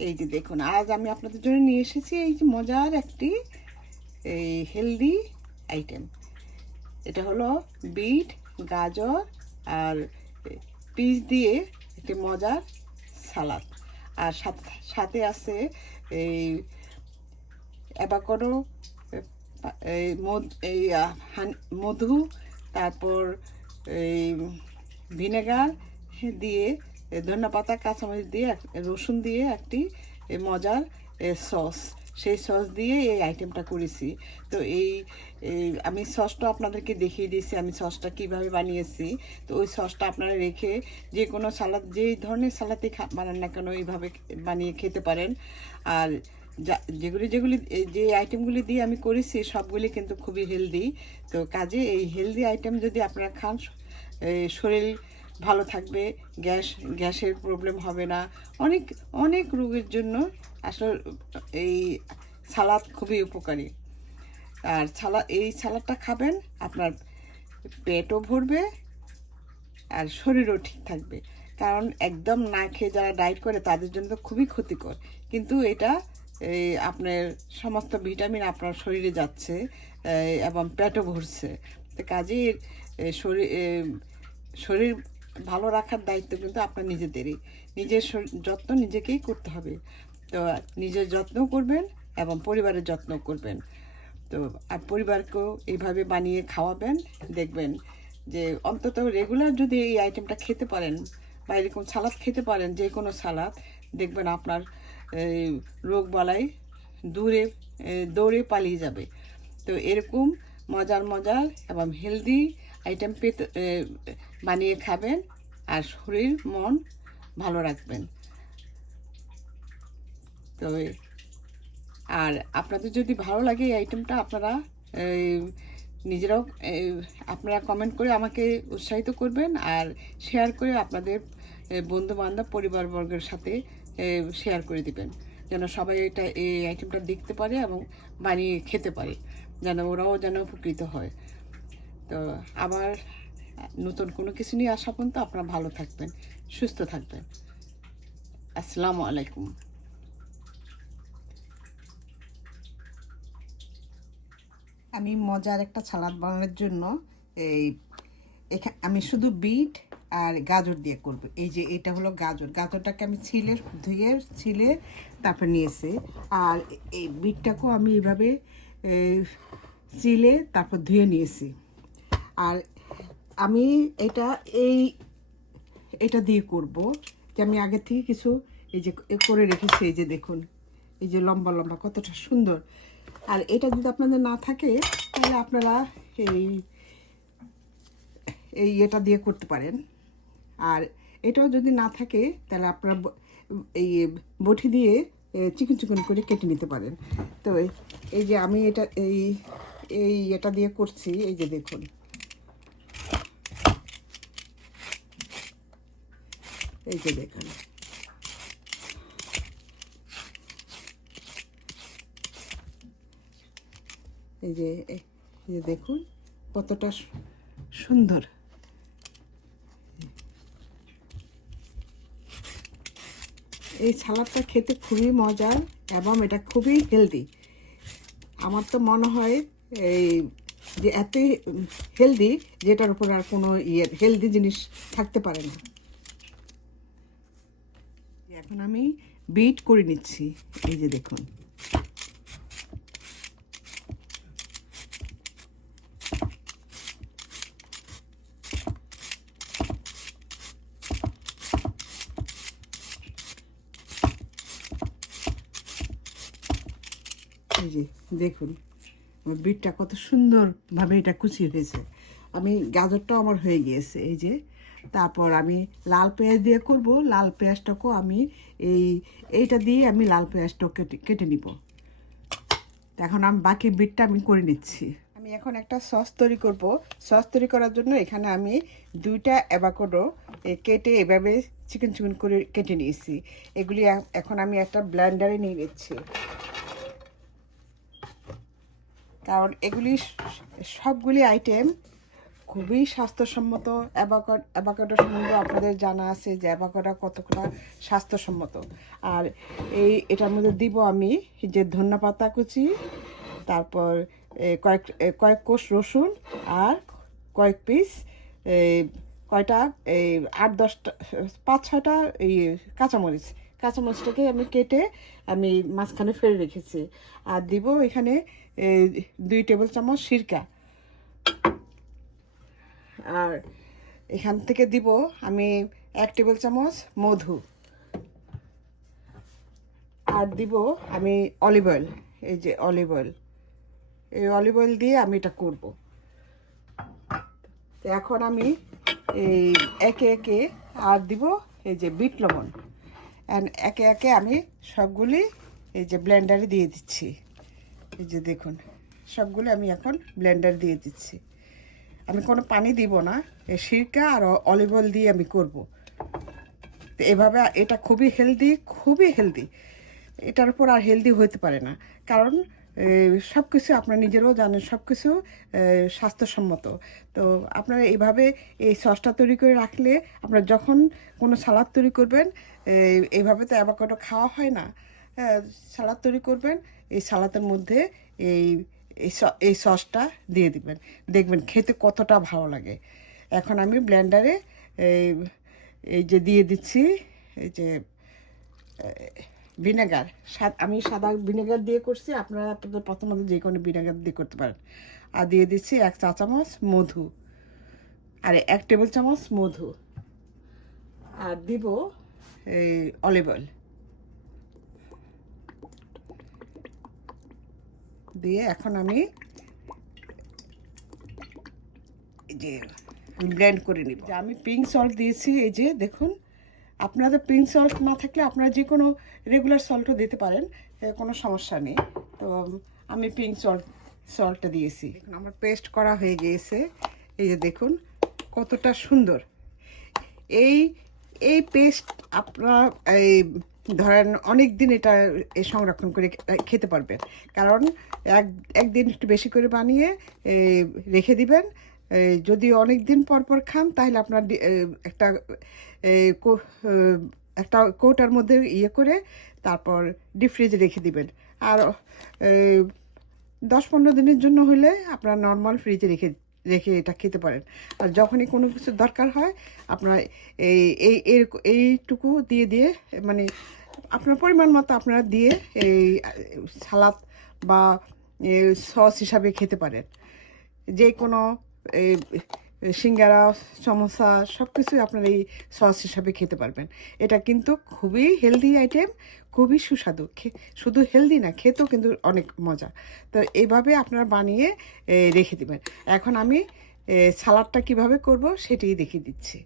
এই যে দেখুন, আজ আমি আপনাদের জন্য নিয়ে এসেছি এই যে মজার একটি এই হেলদি আইটেম। এটা হলো বিট, গাজর আর পিস দিয়ে একটি মজার সালাদ। আর সাথে আছে এই অ্যাভোকাডো, এই মধু, তারপর এই ভিনেগার দিয়ে, ধনেপাতা, কাঁচামরিচ দিয়ে, রসুন দিয়ে একটি মজার সস। সেই সস দিয়ে এই আইটেমটা করেছি। তো আমি সসটা আপনাদেরকে দেখিয়ে দিয়েছি আমি সসটা কিভাবে বানিয়েছি। তো ওই সসটা আপনারা রেখে যে কোনো সালাদ, যেই ধরনের সালাদই বানান না কেন এইভাবে বানিয়ে খেতে পারেন। আর যেগুলি যে আইটেমগুলি দিয়ে আমি করেছি সবগুলি কিন্তু খুবই হেলদি। তো কাজে এই হেলদি আইটেম যদি আপনারা খান, শরীর ভালো থাকবে, গ্যাসের প্রবলেম হবে না। অনেক অনেক রোগের জন্য আসলে এই সালাদ খুবই উপকারী। আর এই সালাদটা খাবেন, আপনার পেটও ভরবে আর শরীরও ঠিক থাকবে। কারণ একদম না খেয়ে যারা ডায়েট করে তাদের জন্য তো খুবই ক্ষতিকর। কিন্তু এটা আপনার সমস্ত ভিটামিন আপনার শরীরে যাচ্ছে এবং পেটও ভরছে। তো কাজেই শরীর ভালো রাখার দায়িত্ব কিন্তু আপনার নিজেদেরই। নিজের যত্ন নিজেকেই করতে হবে। তো নিজের যত্নও করবেন এবং পরিবারের যত্ন করবেন। তো আর পরিবারকেও এইভাবে বানিয়ে খাওয়াবেন। দেখবেন যে অন্তত রেগুলার যদি এই আইটেমটা খেতে পারেন বা এরকম সালাদ খেতে পারেন, যে কোনো সালাদ, দেখবেন আপনার রোগ বালাই দৌড়ে পালিয়ে যাবে। তো এরকম মজার এবং হেলদি আইটেম বানিয়ে খাবেন আর শরীর মন ভালো রাখবেন। তো আর আপনাদের যদি ভালো লাগে এই আইটেমটা, আপনারা নিজেরাও আপনারা কমেন্ট করে আমাকে উৎসাহিত করবেন আর শেয়ার করে আপনাদের বন্ধুবান্ধব, পরিবারবর্গের সাথে শেয়ার করে দিবেন, যেন সবাই এই আইটেমটা দেখতে পারে এবং বানিয়ে খেতে পারে, যেন ওরাও যেন উপকৃত হয়। তো আবার নতুন কোনো কিছু নিয়ে আসা পর্যন্ত আপনারা ভালো থাকবেন, সুস্থ থাকবেন। আসসালামু আলাইকুম। আমি মজার একটা সালাদ বানানোর জন্য আমি শুধু বিট আর গাজর দিয়ে করব। এই যে এটা হলো গাজরটাকে আমি ধুয়ে তারপর নিয়েছি। আর এই বিটটাকেও আমি এইভাবে তারপর ধুয়ে নিয়েছি। আর আমি এটা দিয়ে করব যে আমি আগে থেকে কিছু এই যে করে রেখেছি। এই যে দেখুন, এই যে লম্বা লম্বা কতটা সুন্দর। আর এটা যদি আপনাদের না থাকে তাহলে আপনারা এটা দিয়ে করতে পারেন। আর এটাও যদি না থাকে তাহলে আপনারা এই বটি দিয়ে চিকন করে কেটে নিতে পারেন। তো এই যে আমি এটা দিয়ে করছি। এই যে দেখুন, এই যে দেখুন, এই যে দেখুন কতটা সুন্দর। এই সালাদটা খেতে খুবই মজার এবং এটা খুবই হেলদি। আমার তো মনে হয় যে এতই হেলদি যেটার উপর আর কোনো হেলদি জিনিস থাকতে পারে না। এখন আমি বিট করে নিচ্ছি। এই যে দেখুন, এই যে দেখুন আমার বিটটা কত সুন্দরভাবে এটা কুচি হয়েছে। আমি গাজরটাও আমার হয়ে গিয়েছে। এই যে তারপর আমি লাল পেঁয়াজ দিয়ে করব। লাল পেঁয়াজটাকেও আমি এইটা দিয়ে আমি লাল পেঁয়াজটাও কেটে নিব। এখন আমি বাকি বিটটা আমি করে নিচ্ছি। আমি এখন একটা সস তৈরি করব। সস তৈরি করার জন্য এখানে আমি 2টা অ্যাভোকাডো কেটে এভাবে চিকন করে কেটে নিয়েছি। এগুলি এখন আমি একটা ব্লেন্ডারে নিয়ে নিচ্ছি, কারণ এগুলি সবগুলি আইটেম খুবই স্বাস্থ্যসম্মত। অ্যাভোকাডো সম্বন্ধে আপনাদের জানা আছে যে অ্যাভোকাডো কতটা স্বাস্থ্যসম্মত। আর এটার মধ্যে দিব আমি যে ধনেপাতা কুচি, তারপর কয়েক কোষ রসুন, আর কয়েক পিস কয়টা 8-10টা 5-6টা এই কাঁচামরিচটাকে আমি কেটে আমি মাঝখানে ফেলে রেখেছি। আর দিব এখানে 2 টেবিল চামচ সিরকা। আর এখান থেকে দিব আমি 1 টেবিল চামচ মধু। আর দিব আমি অলিভ অয়েল, এই যে অলিভ অয়েল, এই অলিভ অয়েল দিয়ে আমি এটা করব। তো এখন আমি এই একে একে আর দিব এই যে বিট লবণ, একে একে আমি সবগুলি এই যে ব্লেন্ডারে দিয়ে দিচ্ছি। এই যে দেখুন, সবগুলো আমি এখন ব্লেন্ডার দিয়ে দিচ্ছি। আমি কোনো পানি দিব না, এই সিরকা আর অলিভ অয়েল দিয়ে আমি করব। তো এভাবে এটা খুবই হেলদি। এটার উপর আর হেলদি হতে পারে না, কারণ সব কিছু আপনারা নিজেরাও জানেন, সব কিছু স্বাস্থ্যসম্মত। তো আপনারা এইভাবে এই সসটা তৈরি করে রাখলে আপনারা যখন কোনো সালাদ তৈরি করবেন, এইভাবে তো অ্যাভোকাডো খাওয়া হয় না, সালাদ তৈরি করবেন, এই সালাদের মধ্যে এই এই সসটা দিয়ে দিবেন, দেখবেন খেতে কতটা ভালো লাগে। এখন আমি ব্লেন্ডারে এই যে দিয়ে দিচ্ছি এই যে ভিনেগার। আমি সাদা ভিনেগার দিয়ে করছি, আপনারা আপনাদের প্রথমত যে কোনো ভিনেগার দিয়ে করতে পারেন। আর দিয়ে দিচ্ছি 1 চা চামচ মধু, আর 1 টেবিল চামচ মধু। আর দিব এই অলিভ অয়েল দিয়ে এখন আমি এই যে ব্লেন্ড করে নিব। আমি পিঙ্ক সল্ট দিয়েছি, এই যে দেখুন। আপনাদের পিঙ্ক সল্ট না থাকলে আপনারা যে কোনো রেগুলার সল্টও দিতে পারেন, কোনো সমস্যা নেই। তো আমি পিঙ্ক সল্টটা দিয়েছি। দেখুন আমার পেস্ট করা হয়ে গিয়েছে, এই যে দেখুন কতটা সুন্দর। এই পেস্ট আপনারা ধরেন অনেক দিন এটা সংরক্ষণ করে খেতে পারবেন, কারণ একদিন একটু বেশি করে বানিয়ে রেখে দিবেন। যদি অনেক দিন পর খান তাহলে আপনার একটা কৌটার মধ্যে করে তারপর ডিপ ফ্রিজে রেখে দিবেন। আর 10-15 দিনের জন্য হলে আপনার নর্মাল ফ্রিজে রেখে এটা খেতে পারেন। আর যখনই কোনো কিছু দরকার হয় আপনার এইটুকু দিয়ে মানে আপনার পরিমাণ মতো আপনারা দিয়ে এই সালাদ বা সস হিসাবে খেতে পারেন। যে কোনো সিঙ্গারা, সমোসা সব কিছুই আপনারা এই সস হিসাবে খেতে পারবেন। এটা কিন্তু খুবই হেলদি আইটেম, খুবই সুস্বাদু। শুধু হেলদি না, খেতেও কিন্তু অনেক মজা। তো এইভাবে আপনারা বানিয়ে রেখে দেবেন। এখন আমি সালাডটা কিভাবে করব সেটাই দেখিয়ে দিচ্ছি।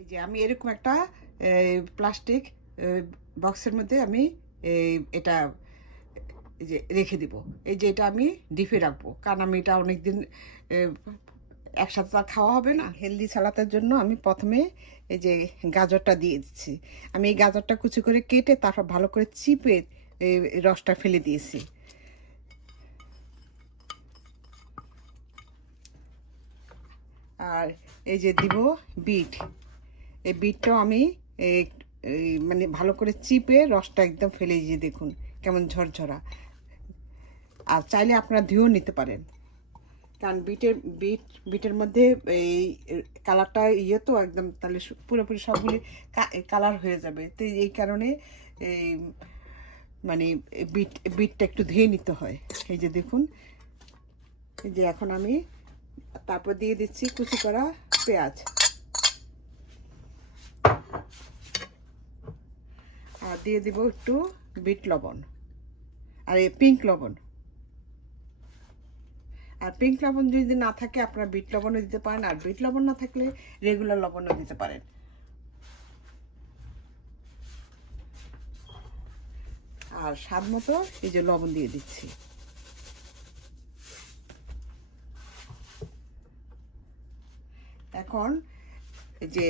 এই যে আমি এরকম একটা প্লাস্টিক বক্সের মধ্যে আমি এটা এই যে রেখে দিব। এই যে এটা আমি ডিপে রাখবো, কারণ আমি এটা অনেক দিন একসাথে তো খাওয়া হবে না। হেলদি সালাদের জন্য আমি প্রথমে এই যে গাজরটা দিয়ে দিচ্ছি। আমি এই গাজরটা কুচি করে কেটে তারপর ভালো করে চিপে রসটা ফেলে দিয়েছি। আর এই যে দিব বিট। এই বিটটাও আমি মানে ভালো করে চিপে রসটা একদম ফেলে দিয়ে দেখুন কেমন ঝরঝরা। আর চাইলে আপনারা ধুয়েও নিতে পারেন, কারণ বিটের মধ্যে এই কালারটা তো একদম তাহলে পুরোপুরি সবগুলি কালার হয়ে যাবে। তো এই কারণে এই মানে বিটটা একটু ধুয়ে নিতে হয়। এই যে দেখুন, এই যে এখন আমি তারপর দিয়ে দিচ্ছি কুচি করা পেঁয়াজ, আর দিয়ে দিব একটু বিট লবণ আর পিঙ্ক লবণ। আর পিঙ্ক লবণ যদি না থাকে আপনারা বিট লবণও দিতে পারেন, আর বিট লবণ না থাকলে রেগুলার লবণও দিতে পারেন। আর স্বাদ মতো এই যে লবণ দিয়ে দিচ্ছি। এখন এই যে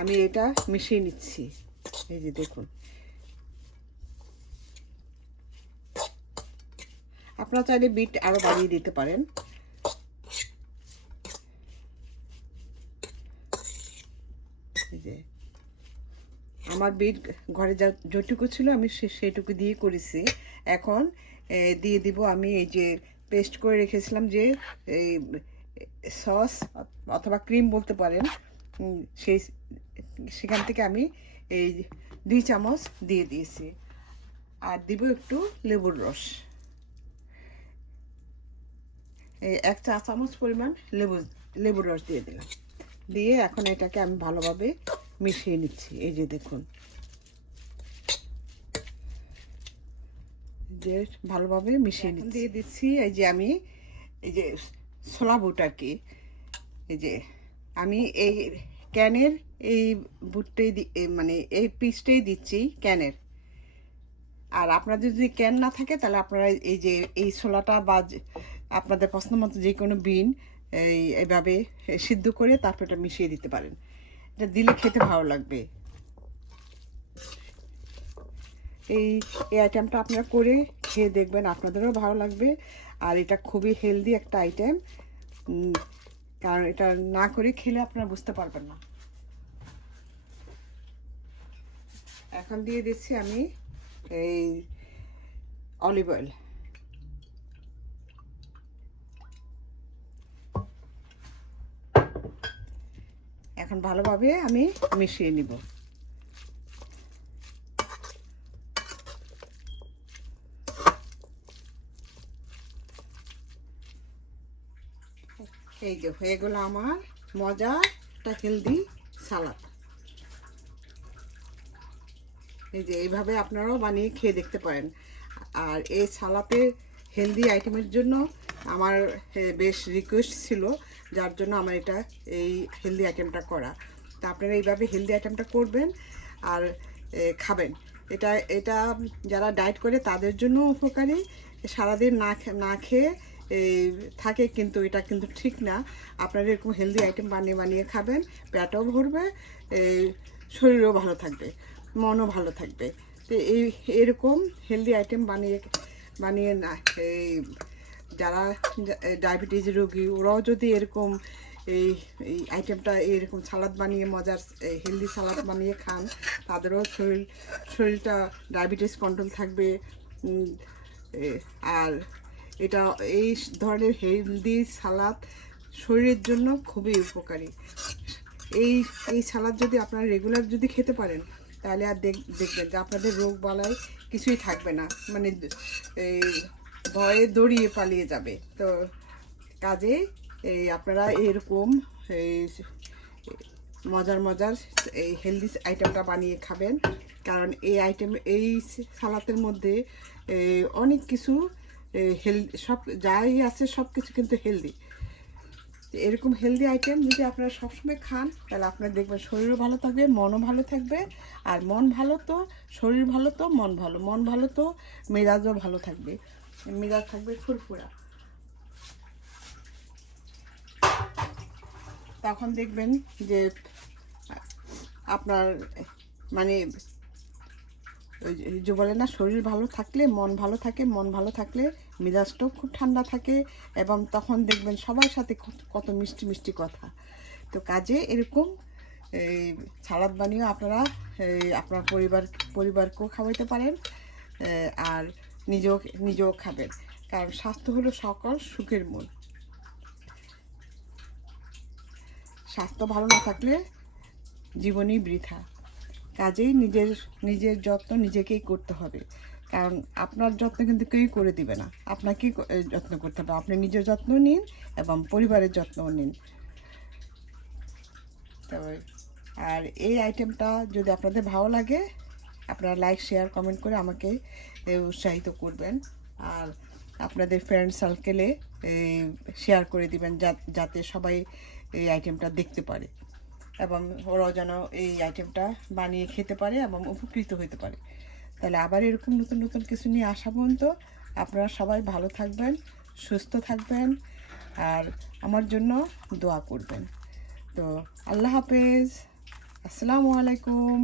আমি এটা মিশিয়ে নিচ্ছি। এই যে দেখুন, আপনারা চাইলে বিট আরও বাড়িয়ে দিতে পারেন। আমার বিট ঘরে যা যেটুকু ছিল আমি সেইটুকু দিয়ে করেছি। এখন দিয়ে দিব আমি এই যে পেস্ট করে রেখেছিলাম যে এই সস অথবা ক্রিম বলতে পারেন, সেখান থেকে আমি এই 2 চামচ দিয়ে দিয়েছি। আর দিব একটু লেবুর রস, এই 1 চা চামচ পরিমাণ লেবুর রস দিয়ে দিলাম। দিয়ে এখন এটাকে আমি ভালোভাবে মিশিয়ে নিচ্ছি। এই যে দেখুন, যে ভালোভাবে মিশিয়ে নিচ্ছি। দিয়ে দিচ্ছি এই যে আমি এই যে ছোলা বুট আর কি, এই যে আমি এই ক্যানের এই বুটটাই মানে এই পিসটাই দিচ্ছি ক্যানের। আর আপনাদের যদি ক্যান না থাকে তাহলে আপনারা এই যে এই ছোলাটা বা আপনাদের পছন্দ মতো যে কোনো বিন এইভাবে সিদ্ধ করে তারপর এটা মিশিয়ে দিতে পারেন। এটা দিলে খেতে ভালো লাগবে। এই আইটেমটা আপনারা করে খেয়ে দেখবেন, আপনাদেরও ভালো লাগবে। আর এটা খুবই হেলদি একটা আইটেম, কারণ এটা না করে খেলে আপনারা বুঝতে পারবেন না। এখন দিয়ে দিচ্ছি আমি এই অলিভ অয়েল। এখন ভালোভাবে আমি মিশিয়ে নিব। এই যে হয়ে গেল আমার মজার একটা হেলদি সালাদ। এই যে এইভাবে আপনারাও বানিয়ে খেয়ে দেখতে পারেন। আর এই সালাদের হেলদি আইটেমের জন্য আমার বেশ রিকোয়েস্ট ছিল, যার জন্য আমার এটা এই হেলদি আইটেমটা করা। তা আপনারা এইভাবে হেলদি আইটেমটা করবেন আর খাবেন। এটা যারা ডায়েট করে তাদের জন্য উপকারী। সারাদিন না খেয়ে থাকে, কিন্তু এটা কিন্তু ঠিক না। আপনারা এরকম হেলদি আইটেম বানিয়ে খাবেন, পেটও ভরবে, শরীরও ভালো থাকবে, মনও ভালো থাকবে। তো এরকম হেলদি আইটেম বানিয়ে না এই যারা ডায়াবেটিস রোগী ওরাও যদি এরকম এই আইটেমটা এরকম সালাদ বানিয়ে মজার হেলদি সালাদ বানিয়ে খান, তাদেরও শরীরটা ডায়াবেটিস কন্ট্রোল থাকবে। আর এটা এই ধরনের হেলদি সালাদ শরীরের জন্য খুবই উপকারী। এই সালাদ যদি আপনারা রেগুলার যদি খেতে পারেন তাহলে আর দেখবেন যে আপনাদের রোগ বালাই কিছুই থাকবে না, মানে এই ভয়ে দৌড়িয়ে পালিয়ে যাবে। তো কাজে আপনারা এরকম এই মজার এই হেলদি আইটেমটা বানিয়ে খাবেন, কারণ এই সালাতের মধ্যে অনেক কিছু হেলদি, সব যাই আছে সব কিছু কিন্তু হেলদি। এরকম হেলদি আইটেম যদি আপনারা সবসময় খান তাহলে আপনারা দেখবেন শরীরও ভালো থাকবে, মনও ভালো থাকবে। আর মন ভালো তো শরীর ভালো, তো মন ভালো তো মেজাজও ভালো থাকবে, মেজাজ থাকবে ফুরফুরা। তখন দেখবেন যে আপনার মানে ওই যে বলে না, শরীর ভালো থাকলে মন ভালো থাকে, মন ভালো থাকলে মেজাজটাও খুব ঠান্ডা থাকে, এবং তখন দেখবেন সবার সাথে কত মিষ্টি মিষ্টি কথা। তো কাজে এরকম এই সালাদ বানিয়েও আপনারা আপনার পরিবারকেও খাওয়াইতে পারেন, আর নিজেও খাবেন, কারণ স্বাস্থ্য হলো সকল সুখের মূল। স্বাস্থ্য ভালো না থাকলে জীবনই বৃথা। কাজেই নিজের যত্ন নিজেকেই করতে হবে, কারণ আপনার যত্ন কিন্তু কেউই করে দিবে না, আপনাকেই যত্ন করতে হবে। আপনি নিজের যত্ন নিন এবং পরিবারের যত্নও নিন। তবে আর এই আইটেমটা যদি আপনাদের ভালো লাগে, আপনারা লাইক শেয়ার কমেন্ট করে আমাকে উৎসাহিত করবেন। আর আপনাদের ফ্রেন্ড সার্কেলে শেয়ার করে দিবেন, যাতে সবাই এই আইটেমটা দেখতে পারে এবং ওরাও যেন এই আইটেমটা বানিয়ে খেতে পারে এবং উপকৃত হতে পারে। তাহলে আবার এরকম নতুন নতুন কিছু নিয়ে আসা পর্যন্ত আপনারা সবাই ভালো থাকবেন, সুস্থ থাকবেন, আর আমার জন্য দোয়া করবেন। তো আল্লাহ হাফেজ, আসসালামু আলাইকুম।